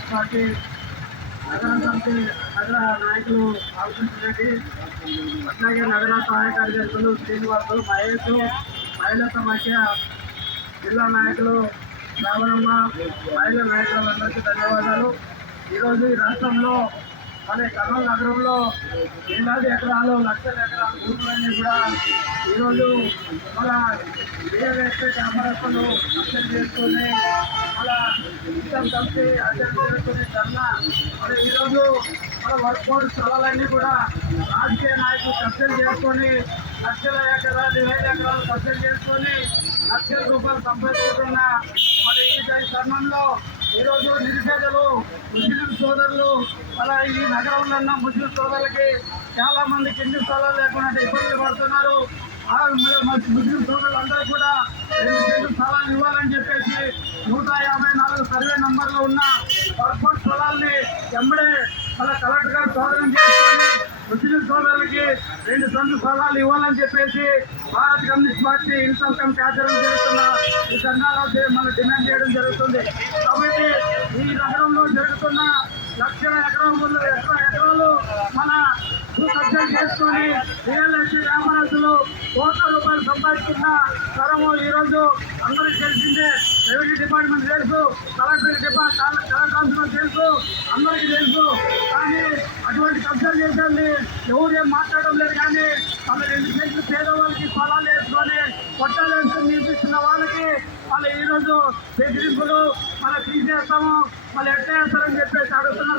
Communist party నగర సమితి నగర నాయకులు పాల్గొంటున్నది అట్లాగే నగర సహాయ కార్యదర్శులు శ్రీనివాసులు మహేష్ మహిళా సమాఖ్య జిల్లా నాయకులు రామణమ్మ మహిళా నాయకులందరికీ ధన్యవాదాలు. ఈరోజు ఈ రాష్ట్రంలో మన కర్నూలు నగరంలో వేలాది ఎకరాలు లక్షల ఎకరాల భూములన్నీ కూడా ఈరోజు మన రియల్ ఎస్టేట్ అర్థం చేసుకొని మన ఇష్టం కలిసి అర్థం చేసుకుని కన్నా మరి ఈరోజు మన వర్క్ ఫోర్స్ స్థలాలన్నీ కూడా రాజకీయ నాయకులు కబ్జం చేసుకొని లక్షల ఎకరాలు వేల ఎకరాలు కబ్జం చేసుకొని లక్షల రూపాయలు సంపాదిస్తున్న తరుణంలో ఈరోజు నిరుపేదలు ముస్లిం సోదరులు అలా ఈ నగరంలో ఉన్న ముస్లిం సోదరులకి చాలా మంది కింది స్థలాలు లేకుండా ఇబ్బందులు పడుతున్నారు. ఆ ముస్లిం సోదరులందరూ కూడా రెండు స్థలాలు ఇవ్వాలని చెప్పేసి నూట యాభై నాలుగు సర్వే నంబర్లో ఉన్న వర్కౌట్ స్థలాల్ని ఎంబడే అలా కలెక్టర్ గారు స్వాగతం చేసుకొని ముస్లిం సోదరులకి రెండు సొంత స్థలాలు ఇవ్వాలని చెప్పేసి భారత కమ్యూనిస్ట్ పార్టీ ఇన్కమ్ కమ్ ఆచరణ జరుగుతున్న ఈ ధర్నాలో మనం డిమాండ్ చేయడం జరుగుతుంది. కాబట్టి ఈ నగరంలో జరుగుతున్న లక్షల ఎకరం ఎకరా ఎకరాలు మన భూ చేసుకొని రియల్ ఎస్టేట్ వ్యాపారస్తులు కోట్ల రూపాయలు సంపాదిస్తున్న తరము ఈరోజు అందరికీ తెలిసిందే రెవెన్యూ డిపార్ట్మెంట్ తెలుసు కలెక్టర్ డిపార్ట్మెంట్ కలెక్టర్ తెలుసు అందరికీ తెలుసు. కానీ అటువంటి కబ్జాలు చేసేది ఎవరు ఏం మాట్లాడడం లేదు కానీ వాళ్ళ రెండు సెంట్లు పేదవాళ్ళకి పొలాలు వేసుకొని పొట్టాలు వేసుకొని నిలిపిస్తున్న వాళ్ళకి వాళ్ళు ఈరోజు బెదిరింపులు మన తీసేస్తాము వాళ్ళు ఎట్లా వేస్తారని చెప్పేసి అడుగుతున్నారు.